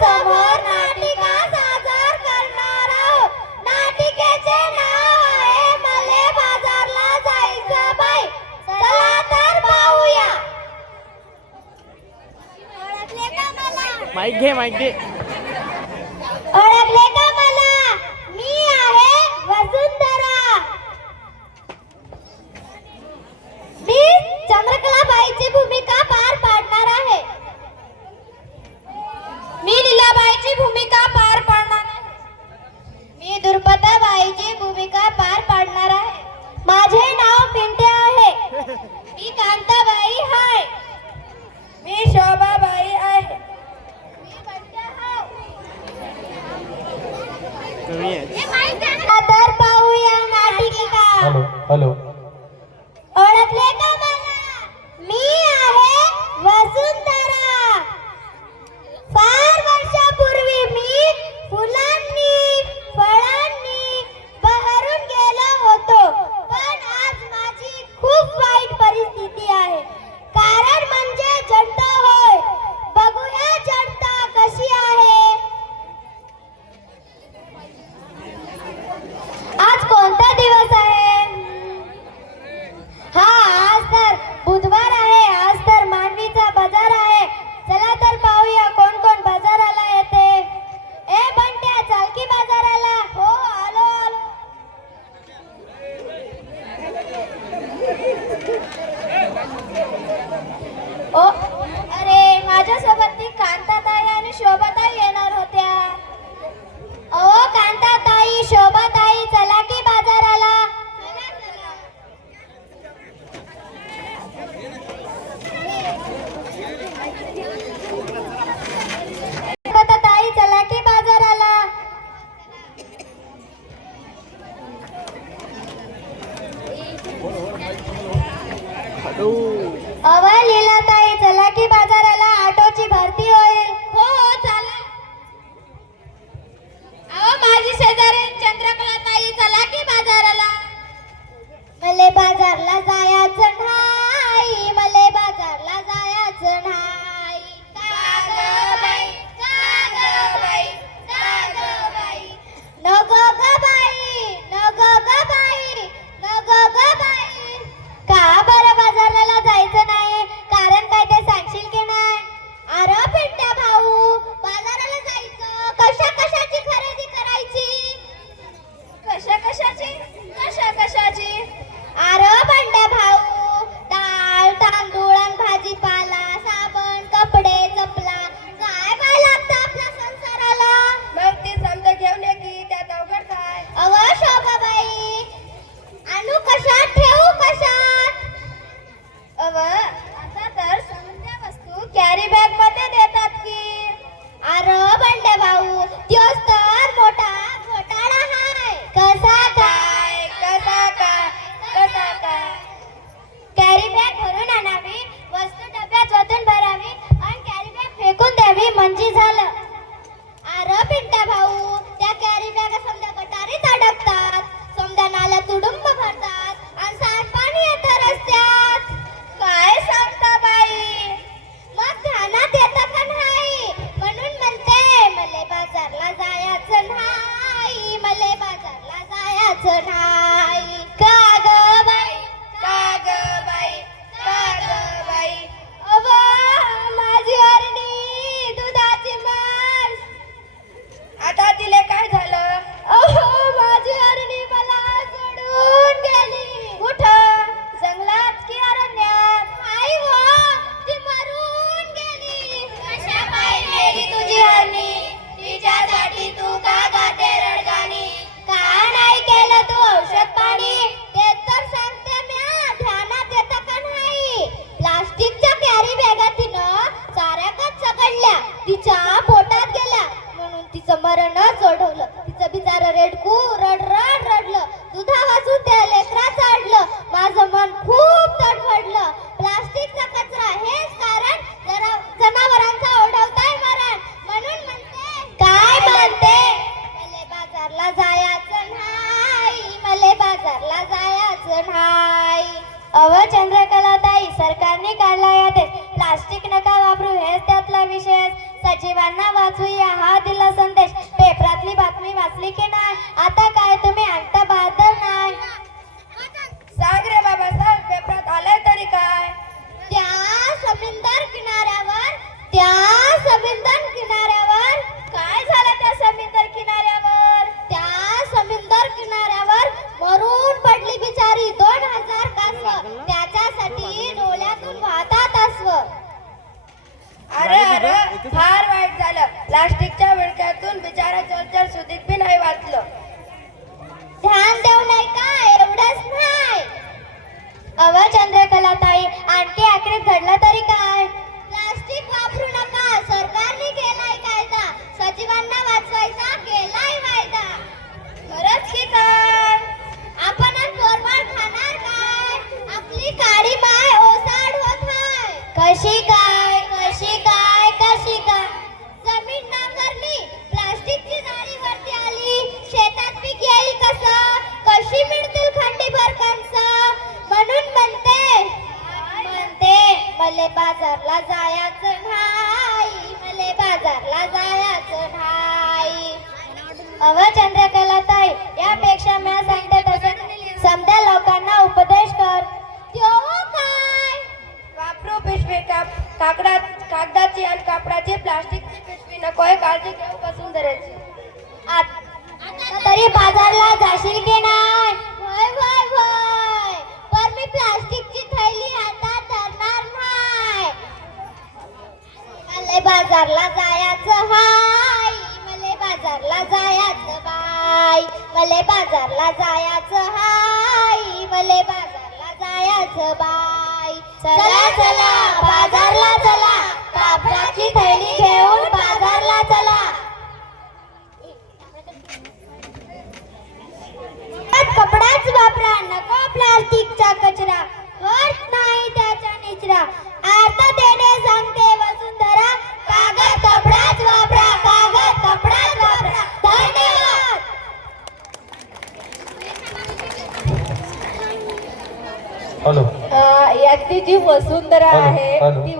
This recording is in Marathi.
समोर नाटिका सादर करणार आहोत. नाटिकेचे नाव आहे मले बाजारला जायचं बाई. चला तर पाहूया. ओळखले का मला? माईक घे, माईक घे. ओळखले का मला? मी आहे वसुंधरा. मी चंद्रकलाबाईची भूमिका पार पाडणार आहे. मी लीलाबाईची भूमिका पार पाडणार आहे. मी दुर्पदाबाईची भूमिका पार पाडणार आहे. माझे नाव पिंट्या आहे. मी कांताबाई आहे. मी शोभाबाई आहे. मी बंट्या आहे. तुम्ही तर पाहूया नाटिका. हॅलो. ओळखले का मला? मी आहे वसुंधरा. फार वर्षापूर्वी मी फुलांनी फळांनी बहरून गेलो होतो. पण आज माझी खूप वाईट परिस्थिती आहे. कारण म्हणजे जनता होय. बघूया जनता कशी आहे. आज कोणता दिवस आहे? हा, आज तर बुधवार आहे. आज तर मानवीचा बाजार आहे. चला तर पाहूया कोण कोण बाजाराला येते. ए बंट्या, चाल की बाजाराला. हो, आलो आलो. ओ, अरे माझ्यासोबत ती कांताताई आणि शोभाताई येणार होत्या. ओ कांताताई, शोभाताई, चला की बाजाराला. चला चला. ताई, चला की बाजाराला. हॅलो. अव लीलाताई, चला की बाजाराला. ऑटोची भरती होईल. हो हो, चला. अव माझी शेजारी चंद्रकलाताई, चला की बाजाराला. मले बाजारला जायचं नाही. मले बाजारला जायचं नाही. का ग बाई, का ग बाई, का ग बाई. नको ग बाई, नको ग बाई, नको ग बाई. का बरं बाजाराला जायचं नाही? कारण काय ते सांगशील की नाही? अरे पिंट्या भाऊ, बाजाराला जायचं. कशा कशाची खरेदी करायची? कशा कशाची? कशा कशाची? अरे बंड्या भाऊ, डाळ तांदूळ आणि भाजीपाला, साबण, कपडे, चपला, काय काय लागतं आपल्या संसाराला. मग ते समजा घेऊन ये की त्यात अवघड काय. अव शोभाबाई, आणू कशात, ठेवू कशात? अव आता तर समजा वस्तू कॅरी बॅग मध्ये देतात की. अरे बंड्या भाऊ, त्योच तर मोठा घोटाळा हाय. कसा काय, कसा काय, कसा काय. कॅरी बॅग भरून आणावी, वस्तू डब्यात ओतून भरावी आणि कॅरी बॅग फेकून द्यावी म्हणजे झालं. अरे पिंट्या भाऊ, त्या कॅरी बॅग समजा गटारीत अडकतात, समजा नाल्यात तुडुंब भरतात आणि सांडपाणी येतं रस्त्यात. काय सांगता बाई. मग ध्यानात येतं का नाही? म्हणून म्हणते मले बाजारला जायचं नाही. मले बाजारला जायचं नाही. का ग बाई, का ग बाई, का ग बाई. अव माझी हरणी, दुधाची म्हस. आता तिले काय झालं? अहो माझी हरणी मला सोडून गेली. कुठं? जंगलात की अरण्यात? आई हो, ती मरून गेली. कशा पायी गेली तुझी हरणी? तिच्यासाठी तू का गाते रडगाणी? का नाही केलं तू औषध पाणी? ते तर सांगते म्या, ध्यानात येतं का नाही? प्लास्टिकच्या कॅरी बॅगा तिनं चाऱ्याकच चकडल्या, तिच्या पोटात गेल्या म्हणून तिचं मरणच ओढवलं. तिचं बिचारं रेडकू रड रड रडलं. दुधा वाचून त्या लेकराचं अडलं. माझं मन खूप तडफडलं. प्लास्टिकचा कचरा हेच कारण जनावरांचा ओढवताय मरण. म्हणून म्हणते, काय म्हणते? मले बाजारला जायचं नाही. मले बाजारला जायचं नाही. अव चंद्रकलाताई, सरकारने काढला यात प्लास्टिक नका वापरू हेच त्यातला विषय. सचिवांना वाचूया हा दिला संदेश. पेपरातली बातमी वाचली की नाही? आता काय तुम्ही आणता बहादर नाही? सांग रे बाबा सांग, पेपरात आलंय तरी काय? त्या समुद्र किनाऱ्यावर काय झालं त्या समुद्र किनाऱ्यावर? त्या समुद्र किनाऱ्यावर मरून पडली बिचारी 2000 कासव. त्याच्यासाठी डोळ्यातून वाहतात अस्व. अरे अरे फार वाईट झालं. प्लास्टिकच्या विळख्यातून बिचारा जलचर सुधीत बी नाही वाचलं. ध्यान देऊ नाही का? एवढंच नाही. अव चंद्रकलाताई, आणखी आखरीत घडलं तरी काय? प्लास्टिक वापरू नका, सरकारने केलाय कायदा. सचिवांना वाचवायचा केलाय वायदा. खरंच की काय? आपण कोरमाड खाणार काय? आपली काळी माय ओसाड होत हाय. कशी काय कशी काय कशी काय? जमीन नांगरली, प्लास्टिकची जाळी वरती आली. शेतात पीक येईल कसं? कशी मिळतील खंडीभर कणसं? म्हणून म्हणते मले बाजारला जायचं नाही, मले बाजारला जायचं नाही. अव चंद्रकलाताई, यापेक्षा मी सांगते तसं समध्या लोकांना उपदेश कर. त्यो काय? वापरू पिशवी कागदाची आणि कापडाची. प्लास्टिकची पिशवी नकोय, काळजी घेऊ वसुंधरेची. आता तरी बाजारला जाशील की नाही? होय होय होय, पण मी प्लास्टिकची थैली हातात धरणार नाही. मले बाजारला जायचं हाय, मले बाजारला जायचं बाय. मले बाजारला जायचं हाय, मले बाजारला जायचं बाय. चला चला बाजारला चला, कापडाची थैली घेऊन बाजारला चला. कपडाच वापरा, नको प्लास्टिकचा कचरा. होत नाही त्याचा निचरा. अर्थ देणे सांगते वसुंधरा, कागद कपडाच वापरा, कागद कपडाच वापरा. धन्यवाद. हॅलो यातली जी वसुंधरा हॅलो, आहे हॅलो. ती